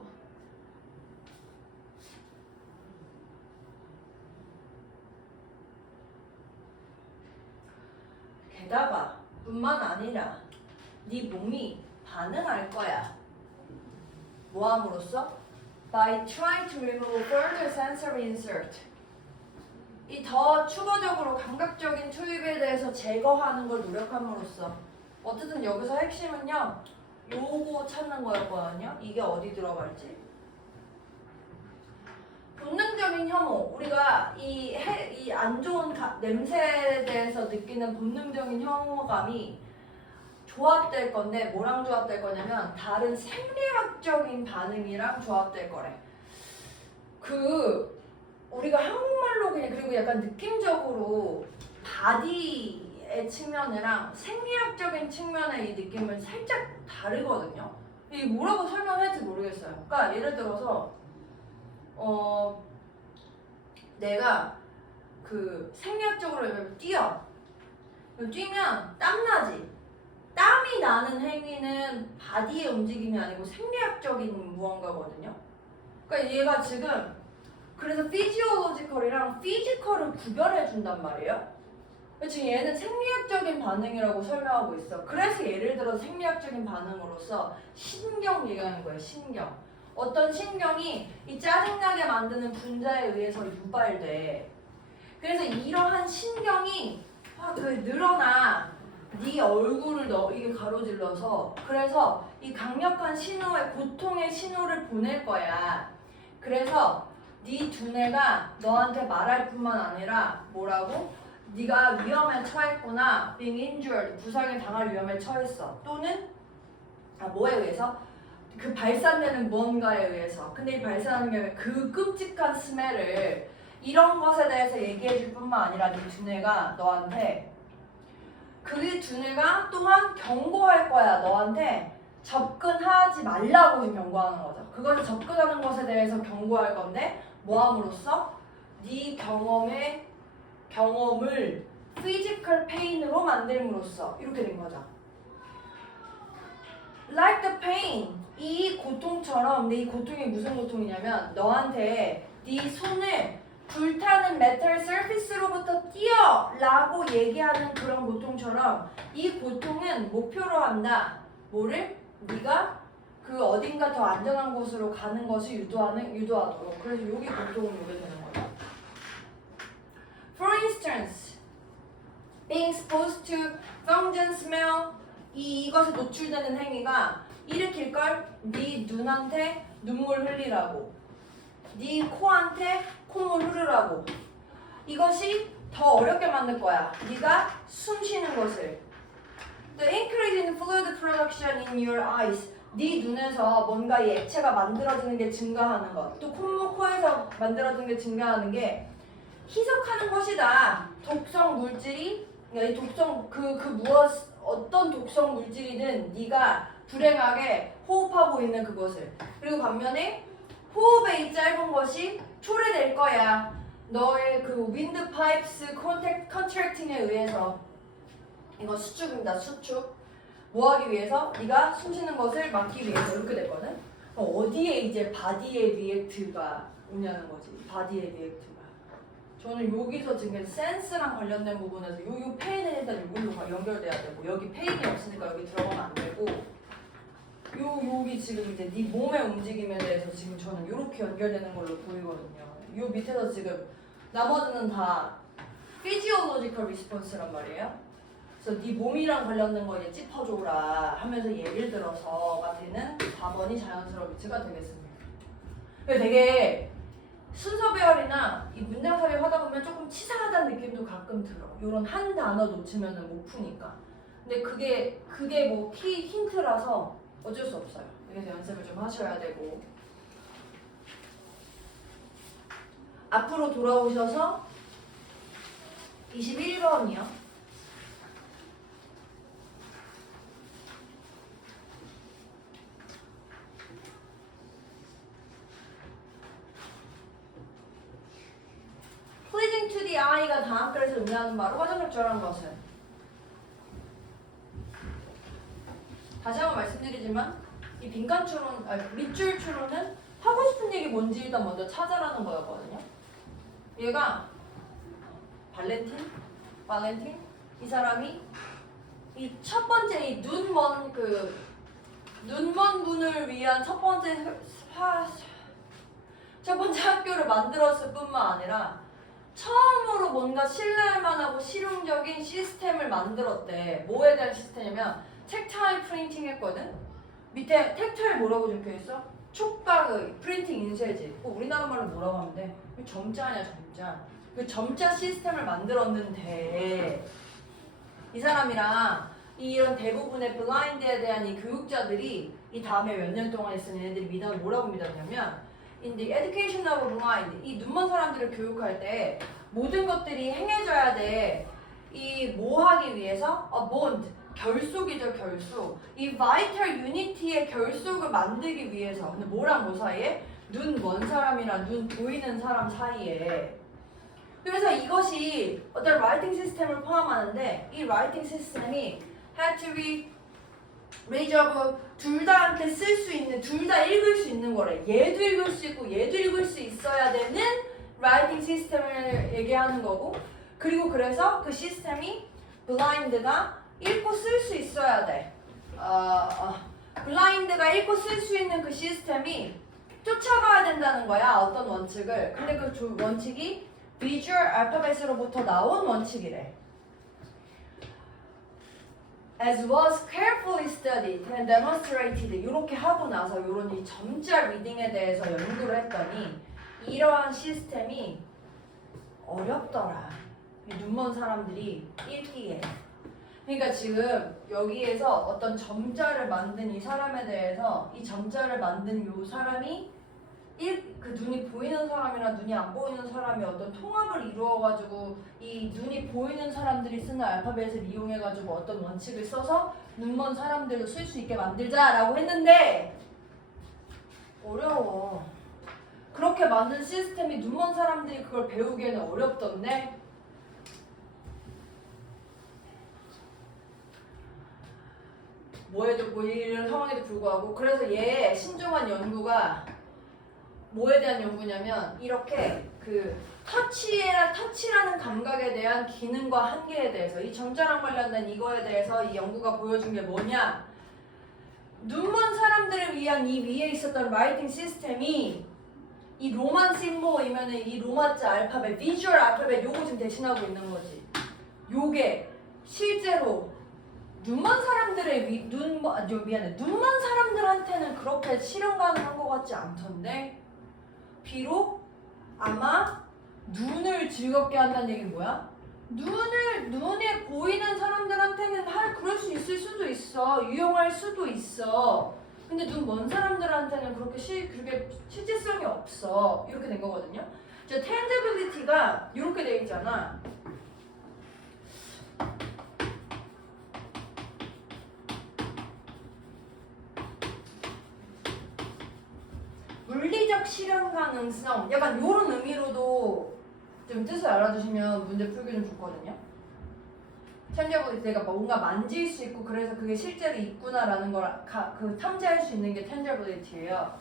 게다가 뿐만 아니라 네 몸이 반응할 거야. 뭐함으로써? By trying to remove further sensory insert. 이 더 추가적으로 감각적인 투입에 대해서 제거하는 걸 노력함으로써. 어쨌든 여기서 핵심은요. 요거 찾는 거였거든요. 이게 어디 들어갈지. 본능적인 혐오. 우리가 이 안 좋은 냄새에 대해서 느끼는 본능적인 혐오감이 조합될 건데 뭐랑 조합될 거냐면 다른 생리학적인 반응이랑 조합될 거래. 우리가 한국말로 그냥 그리고 약간 느낌적으로 바디의 측면이랑 생리학적인 측면의 이 느낌은 살짝 다르거든요. 이게 뭐라고 설명할지 모르겠어요. 그러니까 예를 들어서 내가 생리학적으로 뛰어. 뛰면 땀나지. 땀이 나는 행위는 바디의 움직임이 아니고 생리학적인 무언가거든요. 그러니까 얘가 지금 그래서 피지올로지컬이랑 피지컬을 구별해 준단 말이에요. 지금 얘는 생리학적인 반응이라고 설명하고 있어. 그래서 예를 들어 생리학적인 반응으로서 신경 얘기하는 거예요. 신경. 어떤 신경이 이 짜증나게 만드는 분자에 의해서 유발돼. 그래서 이러한 신경이 늘어나. 네 얼굴을 이게 가로질러서 그래서 이 강력한 신호의 고통의 신호를 보낼 거야. 그래서 네 두뇌가 너한테 말할 뿐만 아니라 뭐라고? 네가 위험에 처했구나. being injured. 부상에 당할 위험에 처했어. 또는 뭐에 의해서? 그 발산되는 무언가에 의해서. 근데 이 발산하는 게 그 끔찍한 스멜을 이런 것에 대해서 얘기해 줄 뿐만 아니라 네 두뇌가 너한테 그 두뇌가 또한 경고할 거야. 너한테 접근하지 말라고 경고하는 거죠. 그것을 접근하는 것에 대해서 경고할 건데 뭐함으로써? 네 경험을 physical pain으로 만듦으로써 이렇게 된 거죠. Like the pain. 이 고통처럼 이 고통이 무슨 고통이냐면 너한테 네 손을 불타는 메탈 서피스로부터 띄어 라고 얘기하는 그런 고통처럼 이 고통은 목표로 한다. 뭐를? 네가 그 어딘가 더 안전한 곳으로 가는 것을 유도하도록. 그래서 여기 고통은 요게 되는 거죠. For instance, being exposed to pungent smell. 이것에 노출되는 행위가 일으킬걸? 네 눈한테 눈물 흘리라고. 네 코한테 콧물 흐르라고. 이것이 더 어렵게 만들 거야. 네가 숨 쉬는 것을. The increase in fluid production in your eyes. 네 눈에서 뭔가 이 액체가 만들어지는 게 증가하는 것. 또 콧물, 코에서 만들어지는 게 증가하는 게 희석하는 것이다. 독성 물질이 이 독성 어떤 독성 물질이든 네가 불행하게 호흡하고 있는 그것을. 그리고 반면에 호흡의 이 짧은 것이 너의 그 윈드 파이프스 컨트랙팅에 의해서 이거 수축입니다. 수축. 뭐 하기 위해서? 네가 숨 쉬는 것을 막기 위해서 이렇게 됐거든. 어디에 이제 바디의 리액트가 오냐는 거지. 바디의 리액트가. 저는 여기서 지금 센스랑 관련된 부분에서 요 페인은 일단 이걸로 연결돼야 되고 여기 페인이 없으니까 여기 들어가면 안 되고 여기 지금 이제 네 몸의 움직임에 대해서 지금 저는 이렇게 연결되는 걸로 보이거든요. 요 밑에서 지금 나머지는 다 physiological response란 말이에요. 그래서 네 몸이랑 관련된 거 이제 짚어줘라 하면서 예를 들어서가 되는 4번이 자연스러운 위치가 되겠습니다. 되게 순서 배열이나 이 문장 삽입 하다 보면 조금 치사하다는 느낌도 가끔 들어. 요런 한 단어 놓치면은 못 푸니까. 근데 그게 뭐 키 힌트라서 어쩔 수 없어요. 그래서 연습을 좀 하셔야 되고. 앞으로 돌아오셔서 21번이요. Pleasing to the eye가 다음 글에서 의미하는 바로 화전적절한 것은 다시 한번 말씀드리지만 이 빈칸 추론, 밑줄 추론은 하고 싶은 얘기 뭔지 일단 먼저 찾아라는 거였거든요. 얘가 발렌틴 이 사람이 이 첫 번째 이 눈먼 분을 위한 첫 번째 학교를 만들었을 뿐만 아니라 처음으로 뭔가 신뢰할 만하고 실용적인 시스템을 만들었대. 뭐에 대한 시스템이냐면 텍타일 프린팅 했거든. 밑에 텍타일 뭐라고 적혀있어? 촉각의 프린팅 인쇄지. 우리나라 말로 뭐라고 하면 돼? 점자냐 점자. 그 점자 시스템을 만들었는데 이 사람이랑 이런 대부분의 블라인드에 대한 이 교육자들이 이 다음에 몇 년 동안 있은 얘네들이 뭐라고 믿었냐면 in the education of blind 이 눈먼 사람들을 교육할 때 모든 것들이 행해져야 돼. 이 뭐 하기 위해서? bond 결속이죠, 결속. 이 vital unity의 결속을 만들기 위해서. 근데 뭐랑 뭐 사이에? 눈 먼 사람이랑 눈 보이는 사람 사이에. 그래서 이것이 어떤 라이팅 시스템을 포함하는데 이 라이팅 시스템이 had to be raised up 둘 다한테 쓸 수 있는, 둘 다 읽을 수 있는 거래. 얘도 읽을 수 있고 얘도 읽을 수 있어야 되는 라이팅 시스템을 얘기하는 거고 그리고 그래서 그 시스템이 블라인드가 읽고 쓸 수 있어야 돼. 블라인드가 읽고 쓸 수 있는 그 시스템이 쫓아가야 된다는 거야. 어떤 원칙을. 근데 그 원칙이 비주얼 알파벳으로부터 나온 원칙이래. As was carefully studied and demonstrated 이렇게 하고 나서 이런 이 점자 리딩에 대해서 연구를 했더니 이러한 시스템이 어렵더라. 눈먼 사람들이 읽기에. 그러니까 지금 여기에서 어떤 점자를 만든 이 사람에 대해서 이 점자를 만든 이 사람이 그 눈이 보이는 사람이랑 눈이 안 보이는 사람이 어떤 통합을 이루어가지고 이 눈이 보이는 사람들이 쓰는 알파벳을 이용해가지고 어떤 원칙을 써서 눈먼 사람들도 쓸 수 있게 만들자라고 했는데 어려워. 그렇게 만든 시스템이 눈먼 사람들이 그걸 배우기에는 어렵던데 뭐 이런 상황에도 불구하고 그래서 얘 신중한 연구가 뭐에 대한 연구냐면 이렇게 그 터치라는 감각에 대한 기능과 한계에 대해서 이 점자랑 관련된 이거에 대해서 이 연구가 보여준 게 뭐냐 눈먼 사람들을 위한 이 위에 있었던 라이팅 시스템이 이 로만 심볼이면은 이 로마자 알파벳, 비주얼 알파벳 요거 지금 대신하고 있는 거지. 요게 실제로 눈먼 사람들의 눈먼 사람들한테는 그렇게 실현 가능한 것 같지 않던데 비록 아마 눈을 즐겁게 한다는 얘기는 뭐야? 눈에 보이는 사람들한테는 그럴 수 있을 수도 있어. 유용할 수도 있어. 근데 눈 먼 사람들한테는 그렇게 실질성이 없어. 이렇게 된 거거든요. 저 tangibility가 이렇게 돼 있잖아. 물리적 실현 가능성 약간 이런 의미로도 좀 뜻을 알아두시면 문제 풀기는 좋거든요. tangibility가 뭔가 만질 수 있고 그래서 그게 실제로 있구나라는 걸 탐지할 수 있는 게 tangibility예요.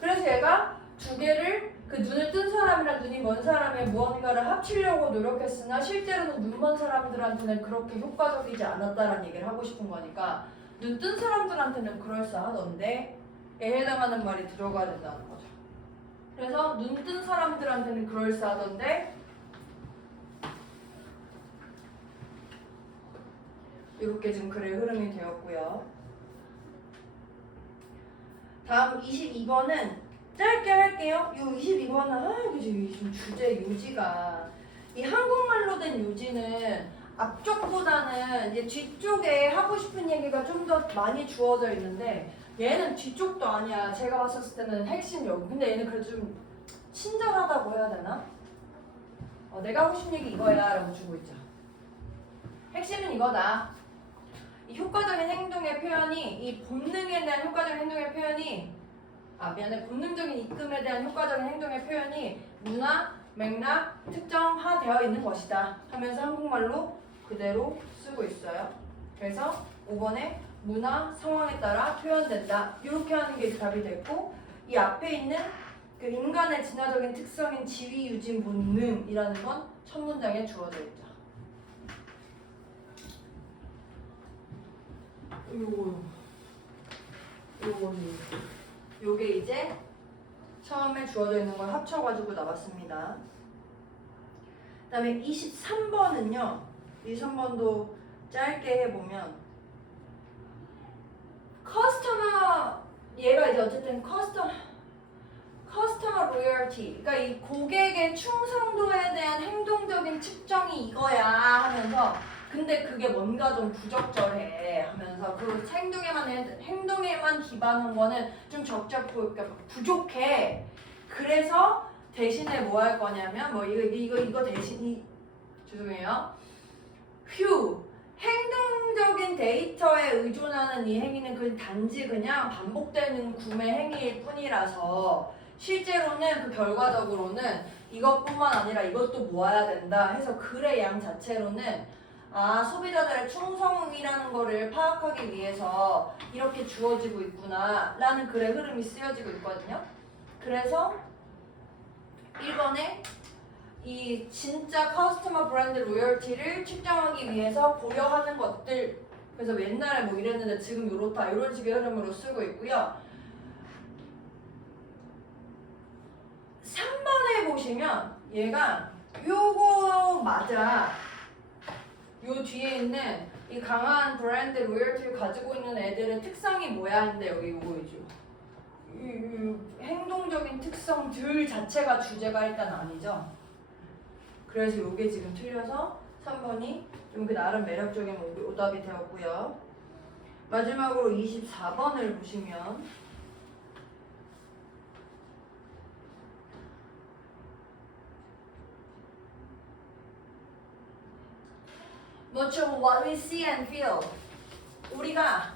그래서 얘가 두 개를 그 눈을 뜬 사람이랑 눈이 먼 사람의 무언가를 합치려고 노력했으나 실제로는 눈 먼 사람들한테는 그렇게 효과적이지 않았다라는 얘기를 하고 싶은 거니까 눈 뜬 사람들한테는 그럴싸하던데 에 해당하는 말이 들어가야 된다는 거죠. 그래서 눈 뜬 사람들한테는 그럴싸하던데 이렇게 지금 글의 흐름이 되었고요. 다음 22번은 짧게 할게요. 이 22번은 이게 지금 주제 요지가 이 한국말로 된 요지는 앞쪽보다는 이제 뒤쪽에 하고 싶은 얘기가 좀 더 많이 주어져 있는데 얘는 뒤쪽도 아니야. 제가 봤었을 때는 핵심 여기. 근데 얘는 그래도 좀 친절하다고 해야 되나? 내가 하고 싶은 얘기 이거야 라고 주고 있죠. 핵심은 이거다. 이 효과적인 행동의 표현이 이 본능에 대한 효과적인 행동의 표현이 본능적인 이쁨에 대한 효과적인 행동의 표현이 문화, 맥락, 특정화되어 있는 것이다 하면서 한국말로 그대로 쓰고 있어요. 그래서 5번에 문화, 상황에 따라 표현된다. 이렇게 하는 게 답이 됐고 이 앞에 있는 그 인간의 진화적인 특성인 지위 유지 본능이라는 건 첫 문장에 주어져 있죠. 요게 이제 처음에 주어져 있는 걸 합쳐가지고 나왔습니다. 그 다음에 23번은요. 23번도 짧게 해보면 커스터머 얘가 이제 어쨌든 커스터머 로열티 그러니까 이 고객의 충성도에 대한 행동적인 측정이 이거야 하면서 근데 그게 뭔가 좀 부적절해 하면서 그 행동에만 기반한 거는 좀 그러니까 부족해. 그래서 대신에 뭐 할 거냐면 뭐 이거 대신 죄송해요. 행동적인 데이터에 의존하는 이 행위는 단지 그냥 반복되는 구매 행위일 뿐이라서 실제로는 그 결과적으로는 이것뿐만 아니라 이것도 모아야 된다 해서 글의 양 자체로는 소비자들의 충성이라는 거를 파악하기 위해서 이렇게 주어지고 있구나 라는 글의 흐름이 쓰여지고 있거든요. 그래서 1번에 이 진짜 커스터머 브랜드 로열티를 측정하기 위해서 고려하는 것들 그래서 옛날에 뭐 이랬는데 지금 이렇다 이런 식의 흐름으로 쓰고 있고요. 3번에 보시면 얘가 요거 맞아. 요 뒤에 있는 이 강한 브랜드 로열티를 가지고 있는 애들의 특성이 뭐야 하는데 여기 요거이죠. 이 행동적인 특성들 자체가 주제가 일단 아니죠. 그래서 요게 지금 틀려서 3번이 좀 그 나름 매력적인 오답이 되었고요. 마지막으로 24번을 보시면 Much of what we see and feel 우리가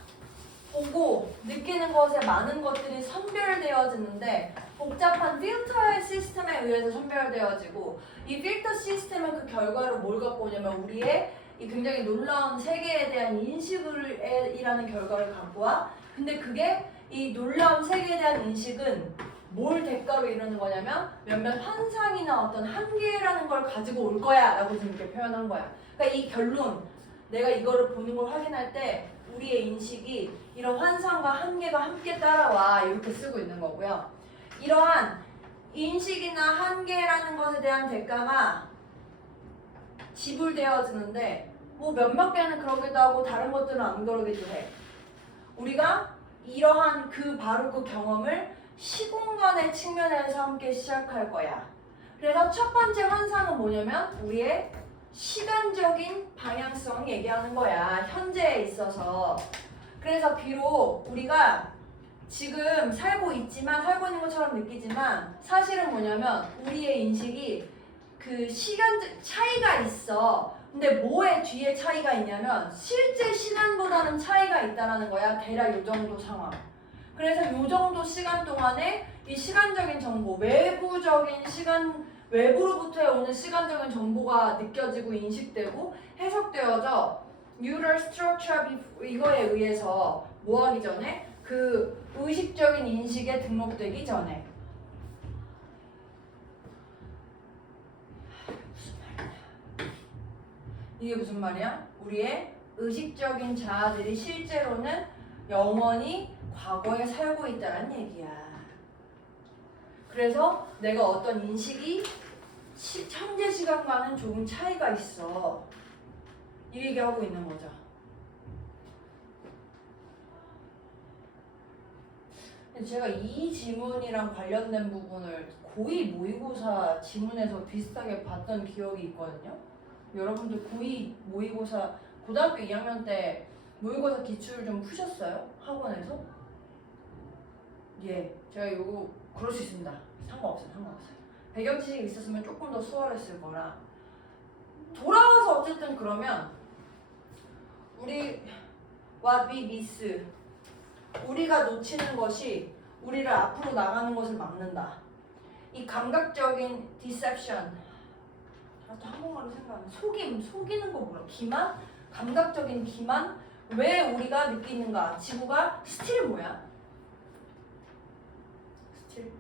보고 느끼는 것에 많은 것들이 선별되어지는데 복잡한 필터의 시스템에 의해서 선별되어지고 이 필터 시스템은 그 결과로 뭘 갖고 오냐면 우리의 이 굉장히 놀라운 세계에 대한 인식이라는 결과를 갖고 와. 근데 그게 이 놀라운 세계에 대한 인식은 뭘 대가로 이루는 거냐면 몇몇 환상이나 어떤 한계라는 걸 가지고 올 거야 라고 지금 이렇게 표현한 거야. 그러니까 이 결론 내가 이거를 보는 걸 확인할 때 우리의 인식이 이런 환상과 한계가 함께 따라와 이렇게 쓰고 있는 거고요. 이러한 인식이나 한계라는 것에 대한 대가가 지불되어지는데 뭐 몇몇 개는 그러기도 하고 다른 것들은 안 그러기도 해. 우리가 이러한 바로 그 경험을 시공간의 측면에서 함께 시작할 거야. 그래서 첫 번째 환상은 뭐냐면 우리의 시간적인 방향성 얘기하는 거야. 현재에 있어서. 그래서 비록 우리가 지금 살고 있는 것처럼 느끼지만 사실은 뭐냐면 우리의 인식이 그 시간적 차이가 있어. 근데 뭐에 뒤에 차이가 있냐면 실제 시간보다는 차이가 있다라는 거야. 대략 요 정도 상황. 그래서 요 정도 시간 동안에 이 시간적인 정보, 외부적인 시간, 외부로부터의 오는 시간적인 정보가 느껴지고 인식되고 해석되어져 neural structure 이거에 의해서 뭐 하기 전에 그 의식적인 인식에 등록되기 전에 이게 무슨 말이야? 우리의 의식적인 자아들이 실제로는 영원히 과거에 살고 있다는 얘기야. 그래서 내가 어떤 인식이 현재 시간과는 조금 차이가 있어. 이 얘기하고 있는 거죠. 제가 이 지문이랑 관련된 부분을 고2 모의고사 지문에서 비슷하게 봤던 기억이 있거든요. 여러분들 고2 모의고사 고등학교 2학년 때 모의고사 기출을 좀 푸셨어요? 학원에서? 예, 제가 이거 그럴 수 있습니다. 상관없어요. 배경 지식이 있었으면 조금 더 수월했을 거라. 돌아와서 어쨌든 그러면 우리 what we miss 우리가 놓치는 것이 우리를 앞으로 나가는 것을 막는다. 이 감각적인 deception 또 한국말로 생각하면 속이는 거 뭐야? 기만? 감각적인 기만? 왜 우리가 느끼는가? 지구가 스틸 뭐야? 스틸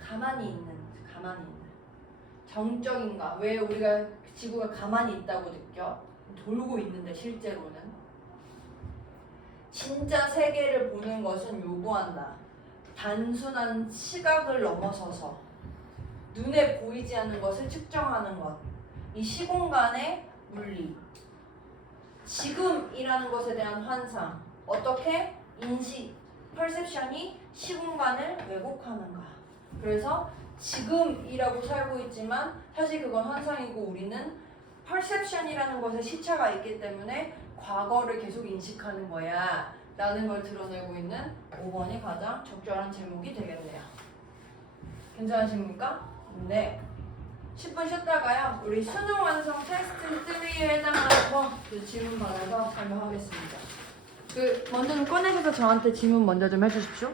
가만히 있는 정적인가? 왜 우리가 지구가 가만히 있다고 느껴? 돌고 있는데 실제로는 진짜 세계를 보는 것은 요구한다. 단순한 시각을 넘어서서 눈에 보이지 않는 것을 측정하는 것. 이 시공간의 물리. 지금이라는 것에 대한 환상. 어떻게 인식, perception이 시공간을 왜곡하는가. 그래서 지금이라고 살고 있지만 사실 그건 환상이고 우리는 perception이라는 것에 시차가 있기 때문에 과거를 계속 인식하는 거야 라는 걸 드러내고 있는 5번이 가장 적절한 제목이 되겠네요. 괜찮으십니까? 네. 10분 쉬었다가요. 우리 수능 완성 테스트 3에 해당하는 그 질문 받아서 설명하겠습니다. 먼저 좀 꺼내셔서 저한테 질문 먼저 좀 해주십시오.